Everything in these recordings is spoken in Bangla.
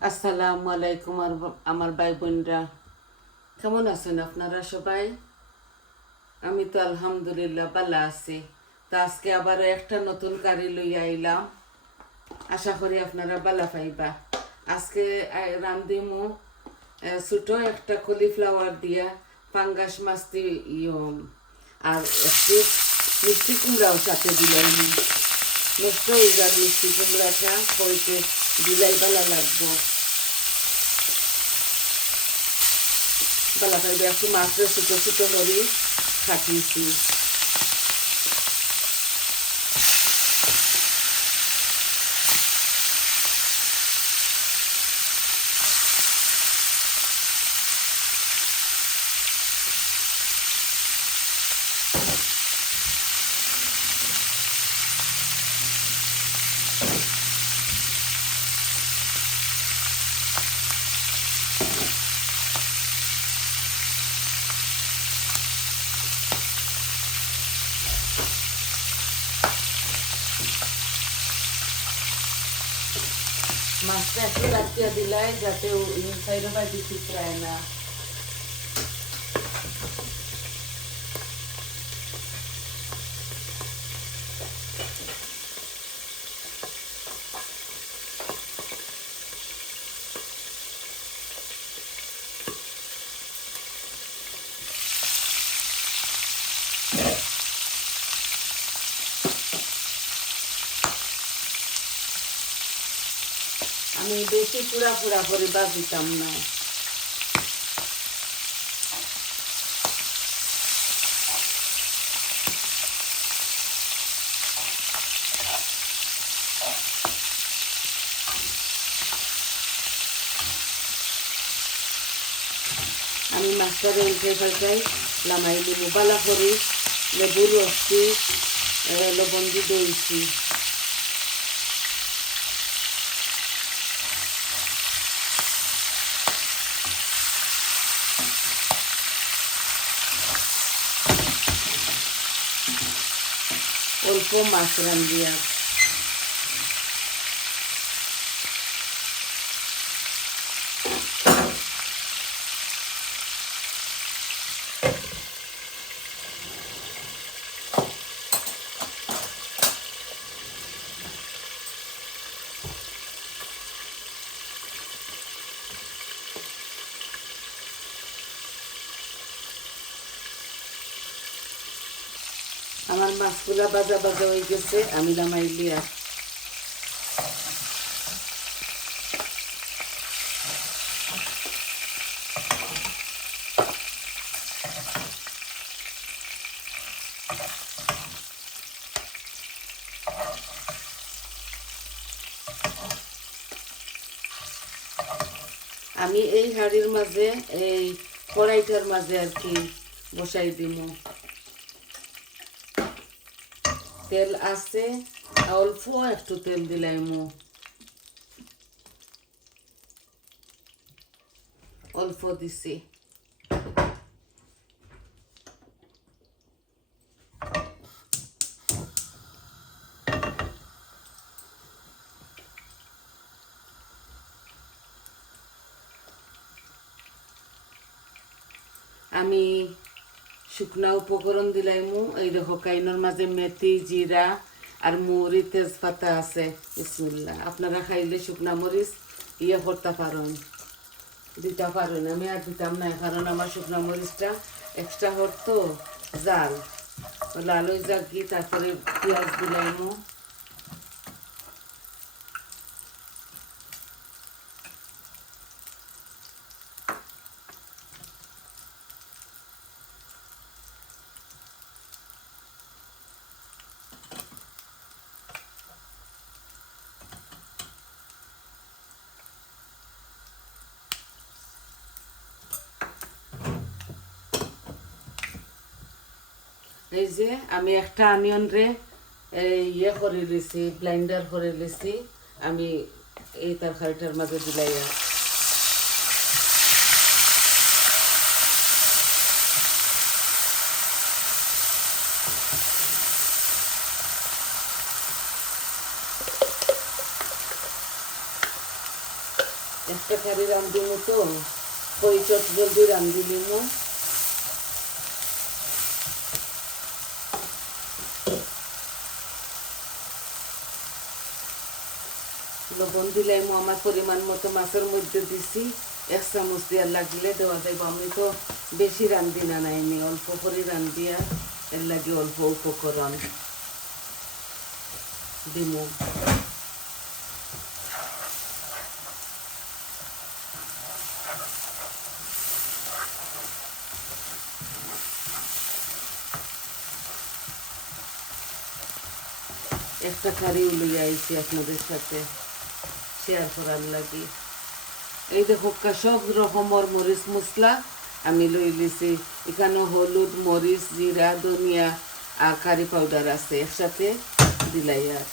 আসসালামু আলাইকুম আমার ভাই বোনরা, কেমন আছেন আপনারা সবাই? আমি তো আলহামদুলিল্লাহ ভালো আছি। তো আজকে আবার একটা নতুন কারি লইয়া আইলাম, আশা করি আপনারা ভালো পাইবা। আজকে রান্ধিমু ছোট একটা কলিফ্লাওয়ার দিয়া পাঙ্গাস মাছ আর একটু মিষ্টি কুমড়াও সাথে দিলাই। নষ্ট হয়ে যার মিষ্টি কুমড়াটা হইতে দিলাই ভালো লাগবো। ভালো করে একটু মাছটা ছোটো ছোটো করে কাটিয়েছি। মাছটা একটু রাখিয়া দিলাই যাতে সাইডে বাইরে ঠিকরায় না। আমি বেশি পুরা পুরা করে বাজিতাম না। আমি মাছটা উল্টে পাল্টাই লামাই লেবু বালা করি, লেবুর রসটি লবণ দিয়ে দিয়েছি। অল্প মাছ রান্ধিয়া আমার মাছগুলা বাজা বাজা হয়ে গেছে, আমি লামাই লিয়া। আমি এই হাঁড়ির মাঝে এই কড়াইটার মাঝে আর কি বসাই দিব। তেল আছে, অল্প একটু তেল দিলাইমু, অল্প দিছি। আমি শুকনা উপকরণ দিলাইমু, এই দেখো কাইনোর মাঝে মেথি, জিরা আর মৌরি, তেজপাতা আছে। বিসমিল্লাহ, আপনারা খাইলে শুকনা মরিচ করতে পারেন, দিতে পারেন। আমি আর দিতাম না, কারণ আমার শুকনা মরিচটা এক্সট্রা হতো জাল। লাল হয়ে যাক কি, তারপরে পেঁয়াজ দিলাইমু। এই যে আমি একটা অনিয়ন রে করে লিছি, ব্লেন্ডার করে লিছি। আমি এই তরকারিটার মাঝে দিলাইয়া একটা কারি রাঁধিব তো ওই চট জলদি রাঁধিলিম। লবণ দিলাম আমার পরিমাণ মতো মাছের মধ্যে দিছি, 1 চামচ দিয়া লাগলে দেওয়া যাইব। আমি তো বেশি রান্ধি না নাইনি, অল্প করে রান্ধিয়া এর লাগে অল্প উপকরণ দিমু। একটা কারিও লইয়া আইছি আপনাদের সাথে শেয়ার করার লাগি। এই দেখো সব রকমের মরিচ মশলা আমি লই লিছি। এখানে হলুদ, মরিচ, জিরা, ধনিয়া আর কারি পাউডার আছে, একসাথে দিলাই। আর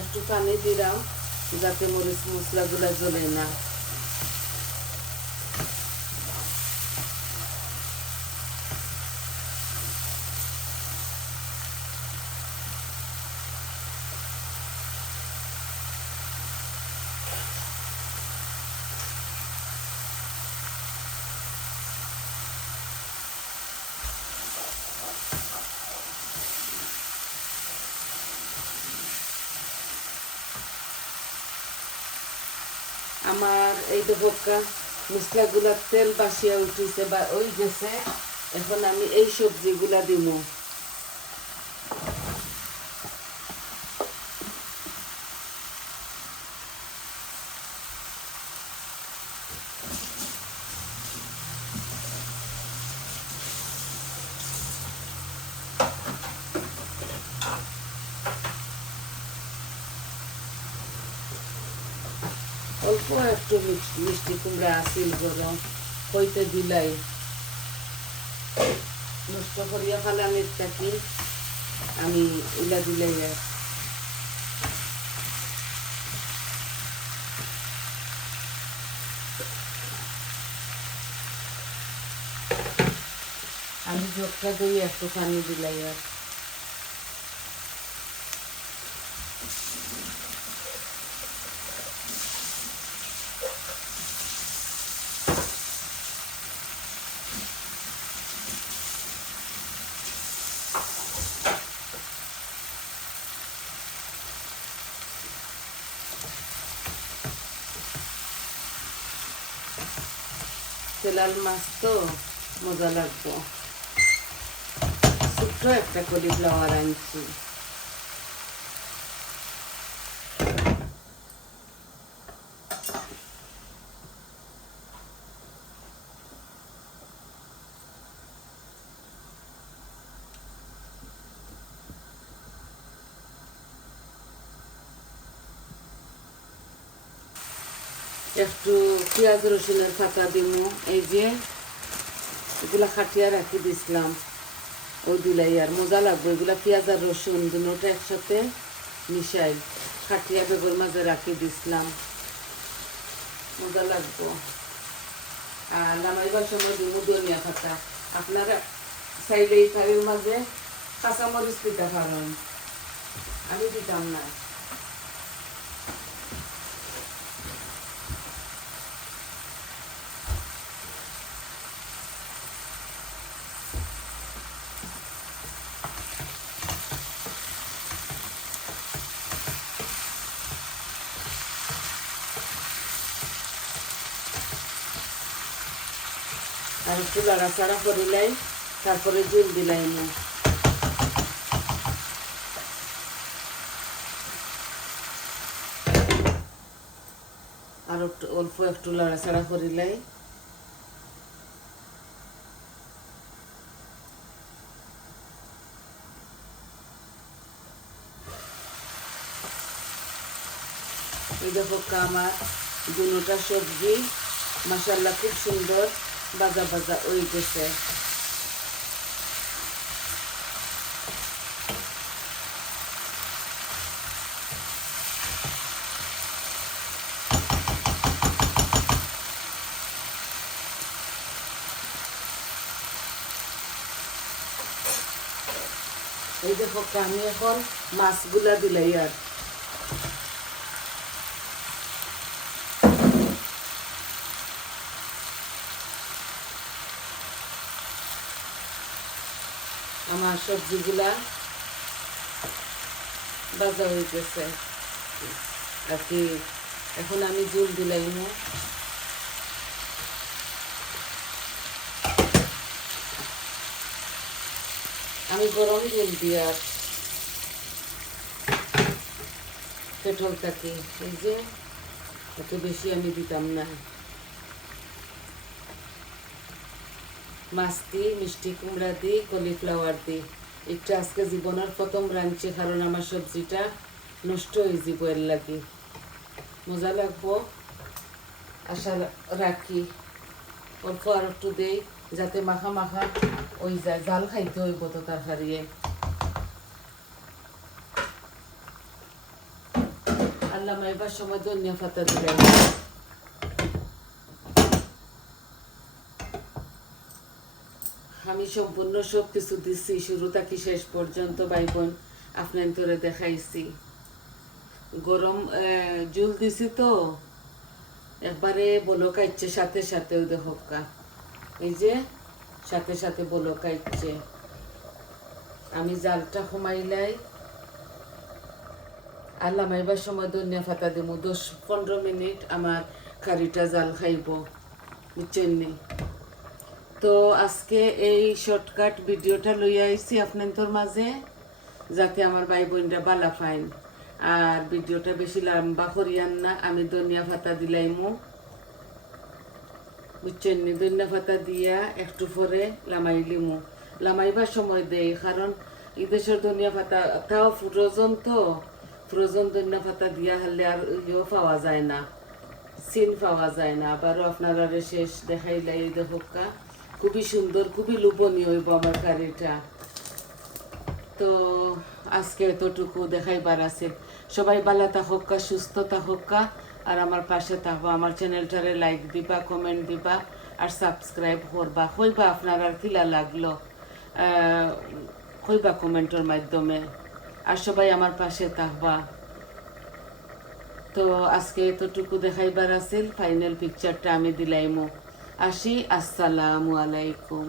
একটু পানি দিলাম যাতে মরিচ মশলাগুলা জ্বলে না। আমার এই দেখো মশলাগুলার তেল বাসিয়া উঠেছে বা ওই গেছে। এখন আমি এই সবজিগুলা দিব। অল্প একটু মিষ্টি কুমড়া আসিল গরম হইতে দিলাই, নষ্ট করিয়া ফালানির থাকি আমি উলা দিলাই। আর আমি জগটা দই একটু পানি দিলাই। আর তেলাল মাছ তো মজা লাগবো। ছোট্ট একটা কলিফ্লাওয়ার আনছি। একটু পেঁয়াজ রসুনের পাতা দিমু। এই যে এগুলা খাটিয়া রাখি দিছিলাম ওই দিলাই। আর মজা লাগবে এগুলা পেঁয়াজ আর রসুন দুটোটা একসাথে মিশাই খাটিয়া বেগর মাঝে রাখি দিছিলাম, মজা লাগবো। আর লামাইবার সময় দিমু ধনিয়া পাতা। আপনারা চাইলে এই কারির মাঝে কাঁচামরিচ দিতে পারেন, আমি দিতাম না। আর একটু লাড়াচাড়া করিলাই, তারপরে জল দিলাই না। আর অল্প একটু লাড়াচাড়া করিলাই। এই দেখো আমার দুটা সবজি মাশাআল্লাহ খুব সুন্দর ভাজা ভাজা হয়ে গেছে। এই দেখো আমি এখন মাছগুলা দিলাই আর আমার সবজিগুলা ভাজা হয়ে গেছে আর কি। এখন আমি জল দিলাই না, আমি গরম জল দিয়ে আর পেটল থাকি। এই যে এত বেশি আমি দিতাম না। মাছ দিই, মিষ্টি কুমড়া দিই, কলিফ্লাওয়ার দিই। এটা আজকে জীবনের প্রথম রাঁধছি, কারণ আমার সবজিটা নষ্ট হয়ে যাব, এর লাগি মজা লাগবো আশা রাখি। অল্প আর একটু দেই যাতে মাখা মাখা ওই যায়, জাল খাইতে হইব তো তরকারিয়ে। আল্লাহ মাইবার সময় ধনিয়া পাতা দিলাম। আমি সম্পূর্ণ সব কিছু দিচ্ছি, শুরু থেকে শেষ পর্যন্ত ভাই বোন আপনার তোরে দেখাইছি। গরম জল দিছি তো একবারে বলক আইছে, সাথে সাথে ওই দেখা এই যে সাথে সাথে বলক আইছে। আমি জালটা কমাইলাই আর লামাইবার সময় ধনিয়া পাতা দিব। 10-15 মিনিট আমার কারিটা জাল খাইব, বুঝছেন নি? তো আজকে এই শর্টকাট ভিডিওটা লইয়া আইছি আপনাদের মাঝে, যাতে আমার ভাই বোনরা বালা পাইন। আর ভিডিওটা বেশি লম্বা করিয়ান না। আমি ধনিয়া পাতা দিলাইমু, বুঝছেন নি? ধনিয়া পাতা দিয়া একটু পরে লামাইলিমু। লামাইবার সময় দেই, কারণ এদেশের ধনিয়া পাতা তাও ফ্রোজন, তো ফ্রোজন ধনিয়া পাতা দিয়া হলে আর ইয়েও পাওয়া যায় না, সিন পাওয়া যায় না। আবারও আপনারা শেষ দেখাইলাই দেখা, খুবই সুন্দর, খুবই লোভনীয় হইব আমার কারিটা। তো আজকে এতটুকু দেখাইবার আছে। সবাই ভালো থাকুক, সুস্থ থাকুক, আর আমার পাশে থাকবো। আমার চ্যানেলটারে লাইক দিবা, কমেন্ট দিবা আর সাবস্ক্রাইব করবা। কইবা আপনার আর কিলা লাগলো, কইবা কমেন্টের মাধ্যমে। আর সবাই আমার পাশে থাকবা। তো আজকে এতটুকু দেখাইবার আছে। ফাইনাল পিকচারটা আমি দিলাইমু। আসি, আসসালামু আলাইকুম।